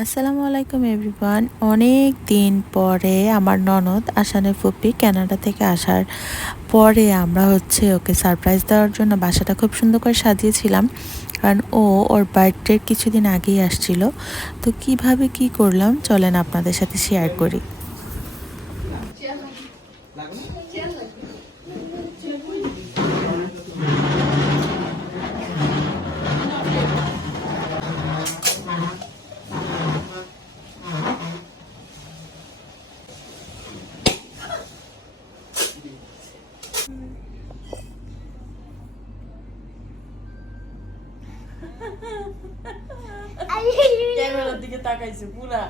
আসসালামু আলাইকুম এভরিওয়ান। অনেক দিন পরে আমার ননদ আসানের ফুপি কানাডা থেকে আসার পরে আমরা হচ্ছে ওকে সারপ্রাইজ দেওয়ার জন্য বাসাটা খুব সুন্দর করে সাজিয়েছিলাম। কারণ ও ওর বার্থডের কিছুদিন আগেই আসছিল। তো কীভাবে কি করলাম চলেন আপনাদের সাথে শেয়ার করি। ক্যামেরার দিকে তাকাইছে পুরা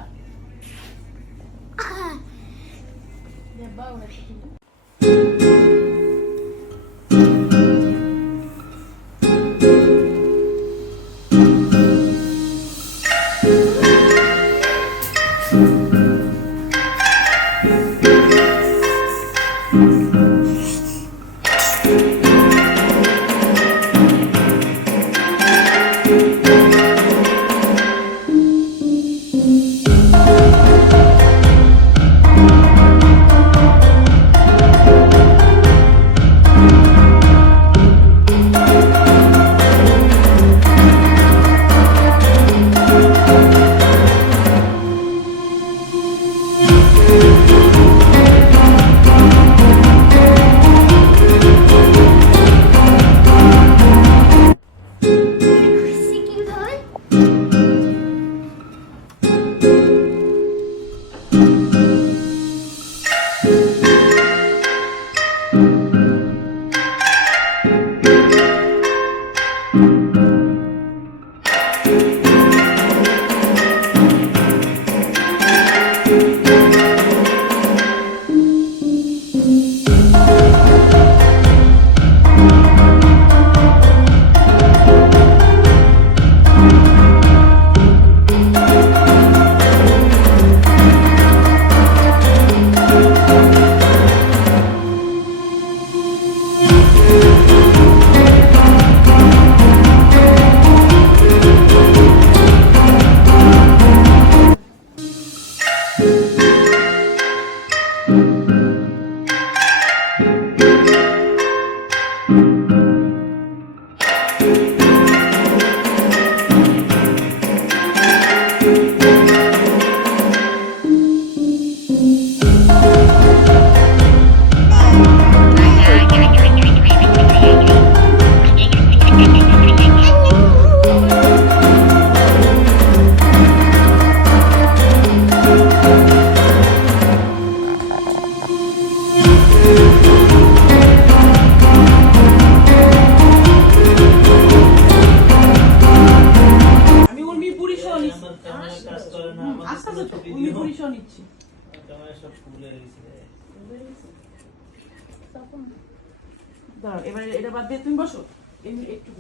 দাঁড়াও এবার এটা বাদ দিয়ে তুমি বসো। এমনি একটু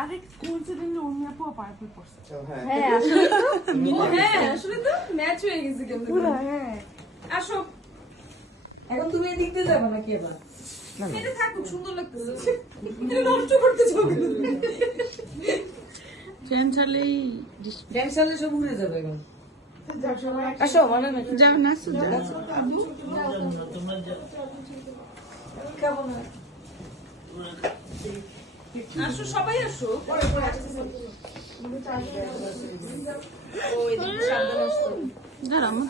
আরে কোন সেদিন উর্মি আপু পার্পল পড়ছে? হ্যাঁ। আসলে তো ম্যাচ হয়ে গেছে কেমন আসো। এখন তুমি এদিক দিয়ে যাবে নাকি এবার? এটা থাকুক সুন্দর লাগতেছে। নষ্ট করতে যাবে। ট্রেন চালেই ড্যান্স চালে সব উড়ে যাবে এখন। আসো না যাও। না খাব আসো সবাই আসো। আমার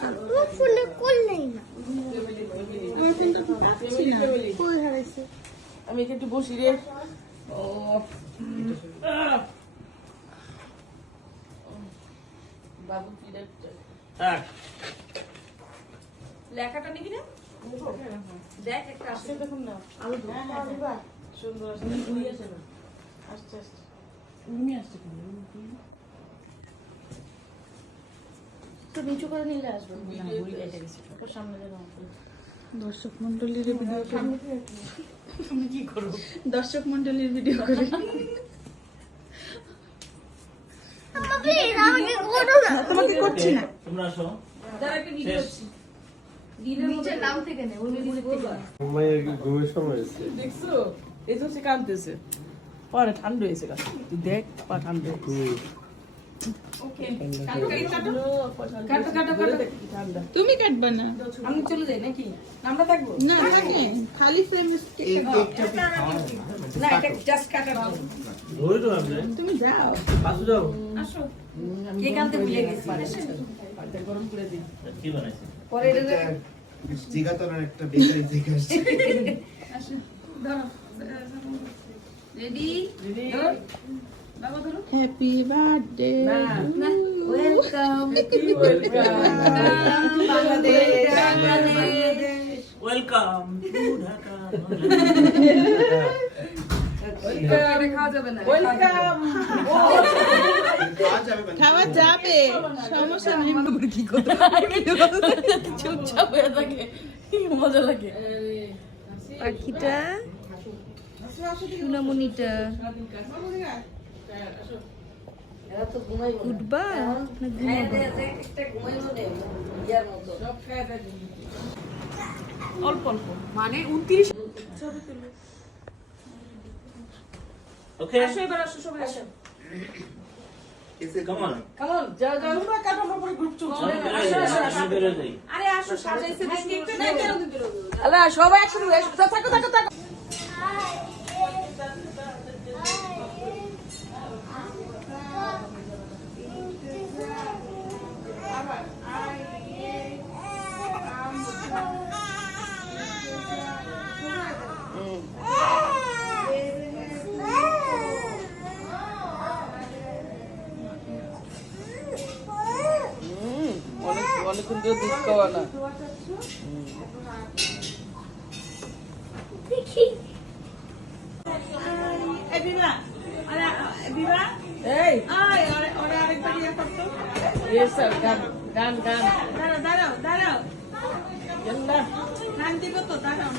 ফোনে কল নেই না। আমি একটু বসি রে। ও বাবু কি লেখাটা নিবি না? দেখ একটা আসছে দেখুন না সুন্দর আসছে ঘুরি আসে না? আস্তে আস্তে উর্মি আসছে কেন? একটু নিচু করে নিলে আসবে। সামনে দর্শক মন্ডলীর ভিডিও তুমি কি দর্শক মন্ডলীর ভিডিও করে আমাকে আমাকে করো না তোমাকে করছি না। তোমরা আসো দেখছ? এই তো সে কাঁদতেছে। পরে ঠান্ডা হয়েছে দেখ পা ঠান্ডা তুমি কাটবা না। আমি চলে যাই নাকি? আমরা থাকব না থাকে খালি না এটা জাস্ট কাটার তুমি যাও। আসো। কে কানতে ভুলে গেছি। গরম করে দিই। পরে এটা জিগাতলার একটা বেকারি থেকে আসছে। আসো ধরো। রেডি ধরো। হ্যাপি বার্থডে ওয়েলকাম খাওয়া যাবে মানে সমস্যা নেই চুপচাপ হয়ে থাকে মজা লাগে পাখিটা সোনামণিটা উঠবা? অল্প অল্প। মানে উনত্রিশ। ওকে আসো এবার আসো সবাই আসো। কাম অন কেমন যাও যাও তোমরা কাটো, আমরা পরে group চলছে। আসো, আসো, আসো। আমি বেরো যাই আরে আসো সাজাইছে দেখি একটু না কেন আল্লাহ সবাই একসাথে এসো। থাকো থাকো থাকো অনেক অনেকক্ষণ ধরে দুধ খাওয়া না এই বিবা আরে বিবা এই আয় ওরে ওরে আরেকবার ইয়ে করতো yes sir, গান গান গান দাঁড়াও দাঁড়াও দাঁড়াও গেল্লা গান দিব তো দাঁড়াও